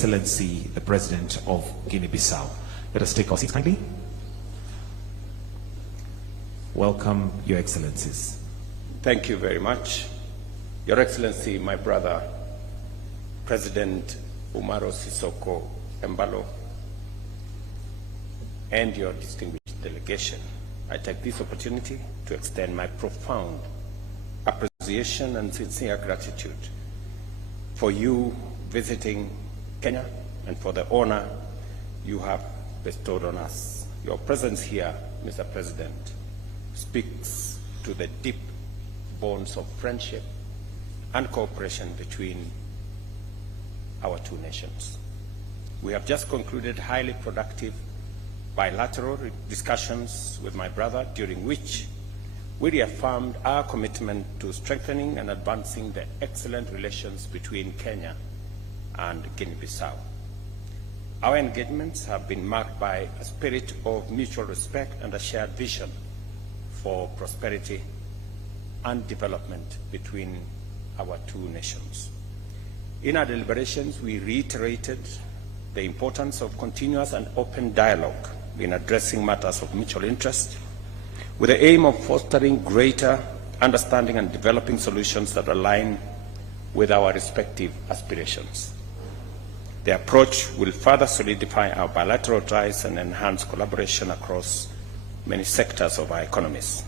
Excellency, the President of Guinea-Bissau. Let us take our seats kindly. Welcome, Your Excellencies. Thank you very much. Your Excellency, my brother, President Umaro Embalo, and your distinguished delegation, I take this opportunity to extend my profound appreciation and sincere gratitude for you visiting Kenya and for the honor you have bestowed on us. Your presence here, Mr. President, speaks to the deep bonds of friendship and cooperation between our two nations. We have just concluded highly productive bilateral discussions with my brother, during which we reaffirmed our commitment to strengthening and advancing the excellent relations between Kenya and Guinea-Bissau. Our engagements have been marked by a spirit of mutual respect and a shared vision for prosperity and development between our two nations. In our deliberations, we reiterated the importance of continuous and open dialogue in addressing matters of mutual interest, with the aim of fostering greater understanding and developing solutions that align with our respective aspirations. The approach will further solidify our bilateral ties and enhance collaboration across many sectors of our economies.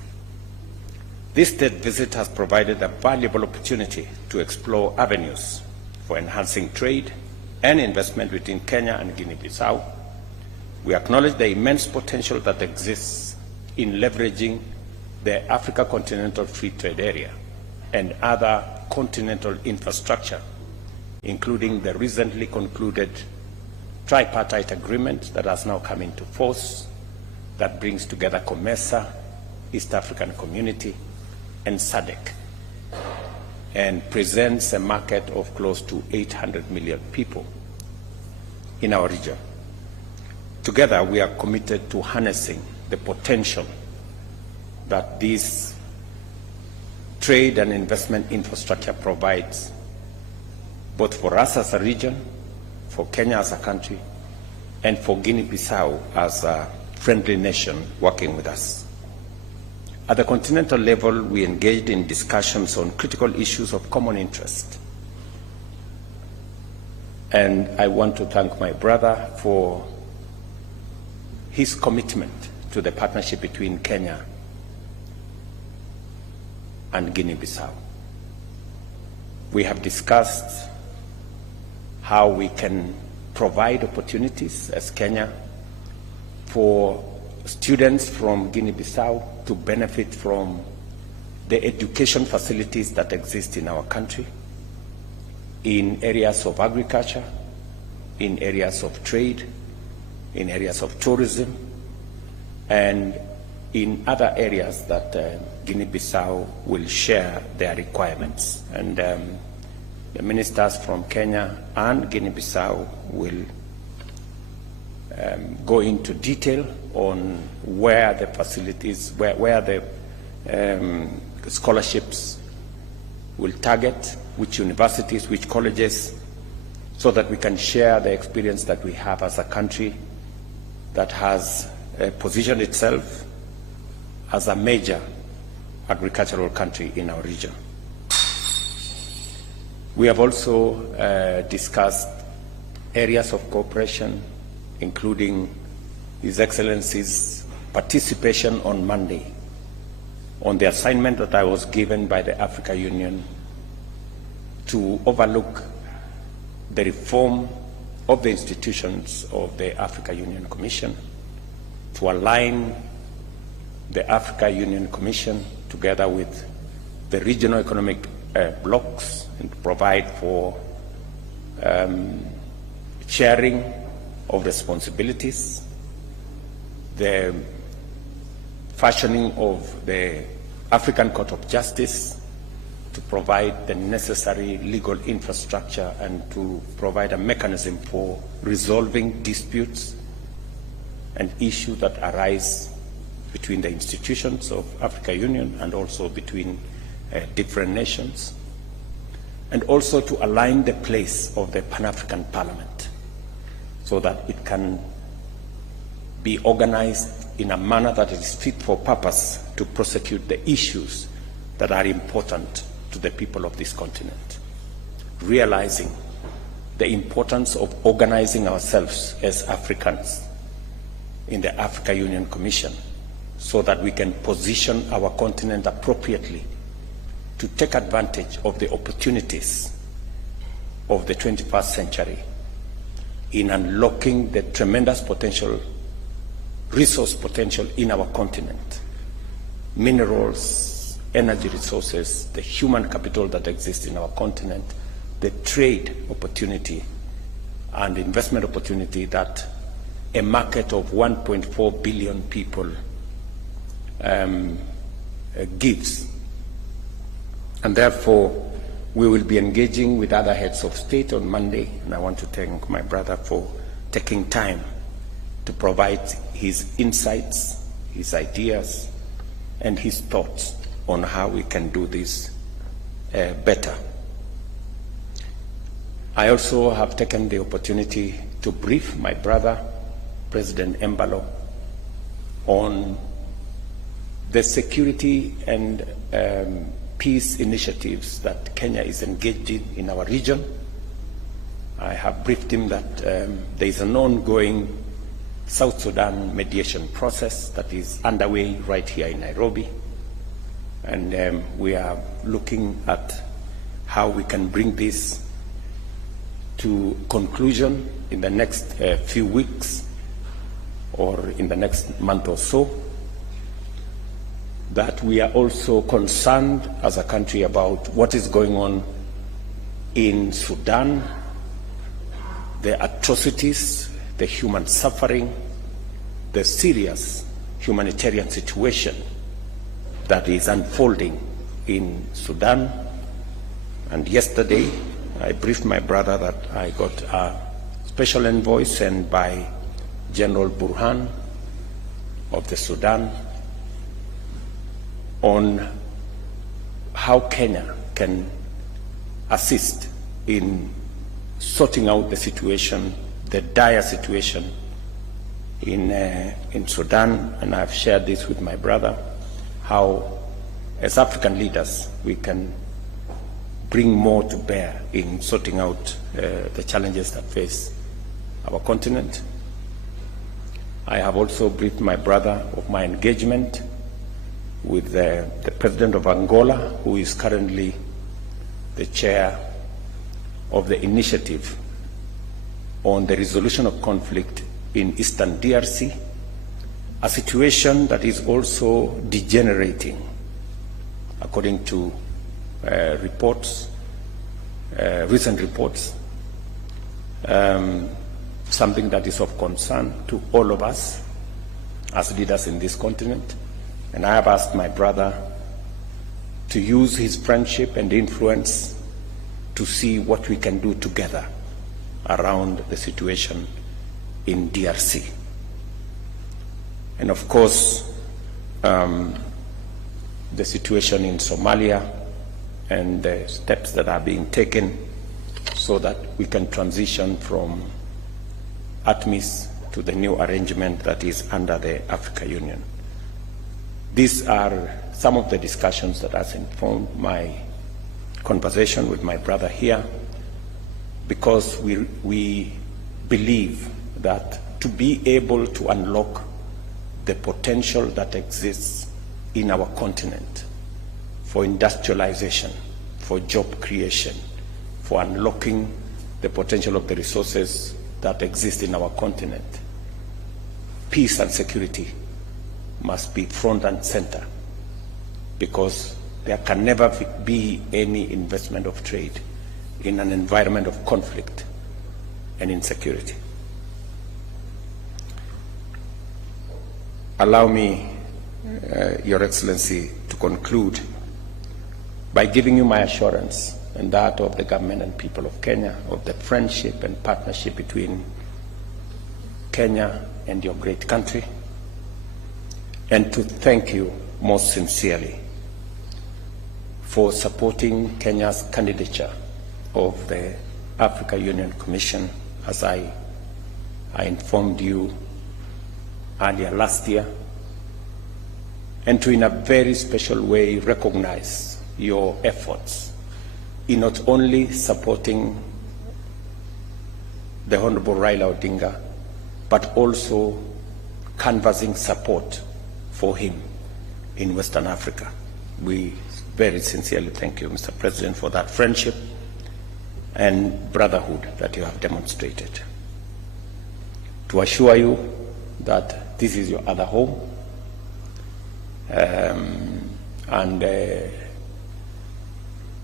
This state visit has provided a valuable opportunity to explore avenues for enhancing trade and investment between Kenya and Guinea-Bissau. We acknowledge the immense potential that exists in leveraging the Africa Continental Free Trade Area and other continental infrastructure, including the recently concluded tripartite agreement that has now come into force that brings together COMESA, East African Community, and SADC, and presents a market of close to 800 million people in our region. Together, we are committed to harnessing the potential that this trade and investment infrastructure provides, both for us as a region, for Kenya as a country, and for Guinea-Bissau as a friendly nation working with us. At the continental level, we engaged in discussions on critical issues of common interest. And I want to thank my brother for his commitment to the partnership between Kenya and Guinea-Bissau. We have discussed how we can provide opportunities as Kenya for students from Guinea-Bissau to benefit from the education facilities that exist in our country, in areas of agriculture, in areas of trade, in areas of tourism, and in other areas that Guinea-Bissau will share their requirements. And the ministers from Kenya and Guinea-Bissau will go into detail on where the facilities, where the scholarships will target, which universities, which colleges, so that we can share the experience that we have as a country that has positioned itself as a major agricultural country in our region. We have also discussed areas of cooperation, including His Excellency's participation on Monday on the assignment that I was given by the Africa Union to overlook the reform of the institutions of the Africa Union Commission, to align the Africa Union Commission together with the regional economic blocs, and to provide for sharing of responsibilities, the fashioning of the African Court of Justice to provide the necessary legal infrastructure and to provide a mechanism for resolving disputes and issues that arise between the institutions of Africa Union and also between different nations, and also to align the place of the Pan-African Parliament so that it can be organized in a manner that is fit for purpose to prosecute the issues that are important to the people of this continent, realizing the importance of organizing ourselves as Africans in the Africa Union Commission so that we can position our continent appropriately to take advantage of the opportunities of the 21st century in unlocking the tremendous potential, resource potential in our continent, minerals, energy resources, the human capital that exists in our continent, the trade opportunity and investment opportunity that a market of 1.4 billion people gives. And therefore, we will be engaging with other heads of state on Monday, and I want to thank my brother for taking time to provide his insights, his ideas, and his thoughts on how we can do this better. I also have taken the opportunity to brief my brother, President Embalo, on the security and peace initiatives that Kenya is engaged in our region. I have briefed him that there is an ongoing South Sudan mediation process that is underway right here in Nairobi. And we are looking at how we can bring this to conclusion in the next few weeks or in the next month or so. That we are also concerned as a country about what is going on in Sudan, the atrocities, the human suffering, the serious humanitarian situation that is unfolding in Sudan. And yesterday, I briefed my brother that I got a special envoy sent by General Burhan of the Sudan on how Kenya can assist in sorting out the situation, the dire situation in Sudan. And I've shared this with my brother, how as African leaders we can bring more to bear in sorting out the challenges that face our continent. I have also briefed my brother of my engagement with the President of Angola, who is currently the chair of the initiative on the resolution of conflict in Eastern DRC, a situation that is also degenerating, according to reports, recent reports, something that is of concern to all of us as leaders in this continent. And I have asked my brother to use his friendship and influence to see what we can do together around the situation in DRC. And of course, the situation in Somalia and the steps that are being taken so that we can transition from ATMIS to the new arrangement that is under the Africa Union. These are some of the discussions that has informed my conversation with my brother here, because we believe that to be able to unlock the potential that exists in our continent for industrialization, for job creation, for unlocking the potential of the resources that exist in our continent, peace and security must be front and center, because there can never be any investment of trade in an environment of conflict and insecurity. Allow me, Your Excellency, to conclude by giving you my assurance and that of the government and people of Kenya of the friendship and partnership between Kenya and your great country, and to thank you most sincerely for supporting Kenya's candidature of the Africa Union Commission as I I informed you earlier last year, and to, in a very special way, recognize your efforts in not only supporting the Honorable Raila Odinga, but also canvassing support for him in Western Africa. We very sincerely thank you, Mr. President, for that friendship and brotherhood that you have demonstrated. To assure you that this is your other home,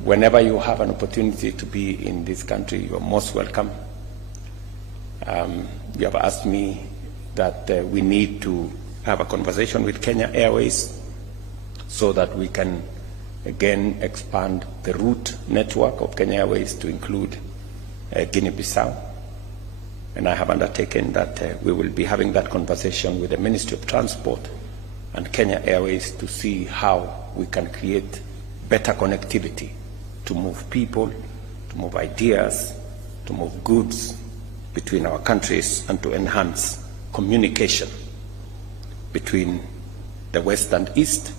whenever you have an opportunity to be in this country, you are most welcome. You have asked me that we need to have a conversation with Kenya Airways so that we can again expand the route network of Kenya Airways to include Guinea-Bissau. And I have undertaken that we will be having that conversation with the Ministry of Transport and Kenya Airways to see how we can create better connectivity to move people, to move ideas, to move goods between our countries, and to enhance communication between the West and East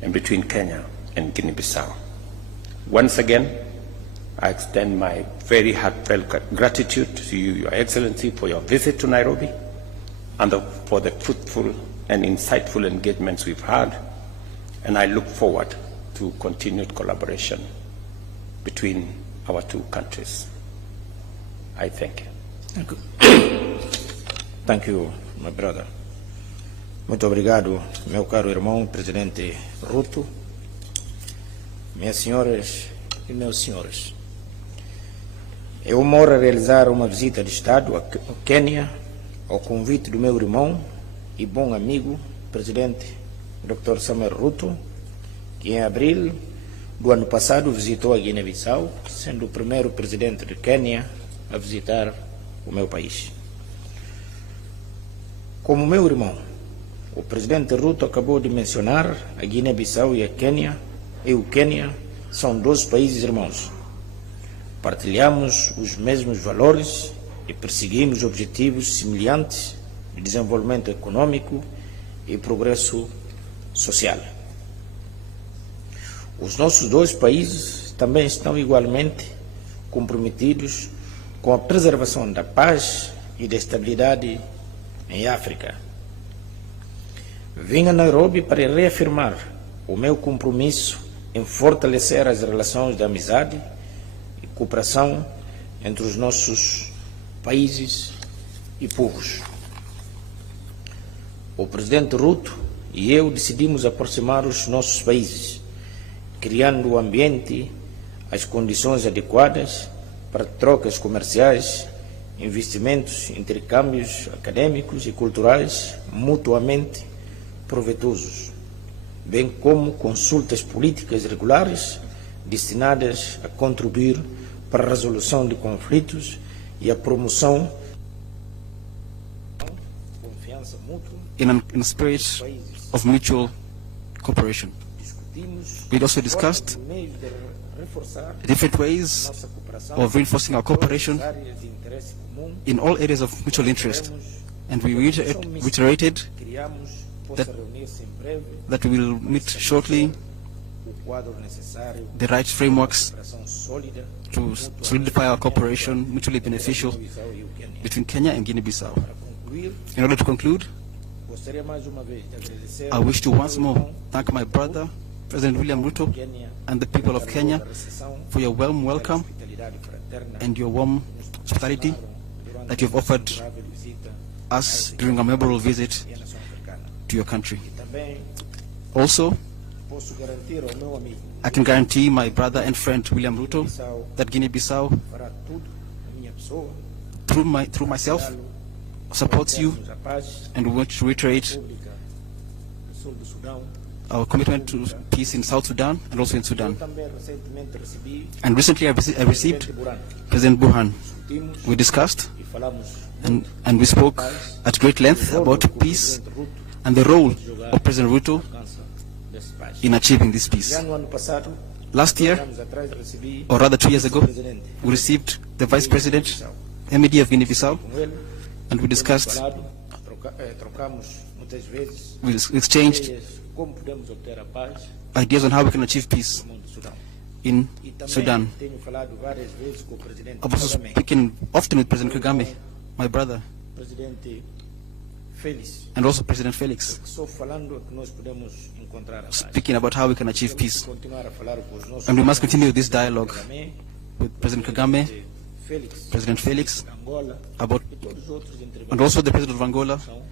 and between Kenya and Guinea-Bissau. Once again, I extend my very heartfelt gratitude to you, Your Excellency, for your visit to Nairobi and for the fruitful and insightful engagements we've had, and I look forward to continued collaboration between our two countries. I thank you. Thank you, my brother. Muito obrigado, meu caro irmão, Presidente Ruto, minhas senhoras e meus senhores. É uma honra realizar uma visita de Estado ao Quênia ao convite do meu irmão e bom amigo, Presidente Dr. Samuel Ruto, que em abril do ano passado visitou a Guiné-Bissau, sendo o primeiro presidente de Quênia a visitar o meu país. Como meu irmão, o Presidente Ruto acabou de mencionar, a Guiné-Bissau e o Quênia são dois países irmãos. Partilhamos os mesmos valores e perseguimos objetivos semelhantes de desenvolvimento econômico e progresso social. Os nossos dois países também estão igualmente comprometidos com a preservação da paz e da estabilidade em África. Vim a Nairobi para reafirmar o meu compromisso em fortalecer as relações de amizade e cooperação entre os nossos países e povos. O Presidente Ruto e eu decidimos aproximar os nossos países, criando o ambiente, as condições adequadas para trocas comerciais, investimentos, intercâmbios acadêmicos e culturais mutuamente proveitosos, bem como consultas políticas regulares destinadas a contribuir para a resolução de conflitos e a promoção da confiança mútua in a spirit of mutual cooperation. We also discussed different ways of reinforcing our cooperation in all areas of mutual interest, and we reiterated that we will meet shortly the right frameworks to solidify our cooperation, mutually beneficial, between Kenya and Guinea-Bissau. In order to conclude, I wish to once more thank my brother, President William Ruto, and the people of Kenya for your warm welcome and your warm hospitality that you have offered us during a memorable visit to your country. Also, I can guarantee my brother and friend William Ruto that Guinea-Bissau, through myself, supports you, and we want to reiterate our commitment to peace in South Sudan and also in Sudan. And recently I received President Burhan. We discussed and we spoke at great length about peace and the role of President Ruto in achieving this peace. Last year, or rather 2 years ago, we received the Vice President, MED of Guinea-Bissau, and we discussed, trocamos muitas vezes we exchanged ideias como podemos obter a paz ideas on how we can achieve peace no mundo do Sudão. in E também Sudan. tenho falado várias vezes com o presidente I was also Kagame, speaking often with President Kagame, my brother, presidente Félix, and also President Felix, que só falando que nós podemos encontrar a paz. speaking about how we can achieve Temos peace. que continuar a falar com os nossos And we must irmãos continue this dialogue Kagame, with President Kagame, Félix, President Felix, Angola about, e todos os outros and also the President of Angola são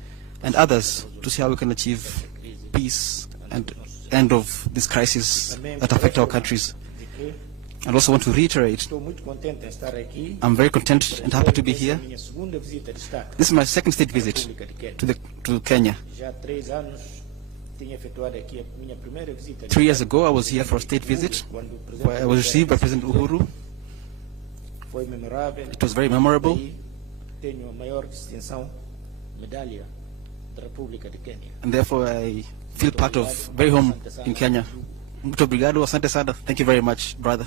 and others, to see how we can achieve peace and end of this crisis that affect our countries. de que And also want to reiterate, estou muito contente em estar aqui. I'm very content and happy to be here. Essa é a minha segunda visita de Estado This is my second state visit República de Quênia. to Kenya. Já há 3 anos tinha efetuado aqui a minha primeira visita. 3 years ago, I was here for a state visit, Quando o presidente where I was received by President Uhuru. foi memorável. It was very memorable. E tenho a maior distinção, medalha da República de Quênia. And therefore I feel part of very home in Kenya. Muito obrigado, asante sana. Thank you very much, brother.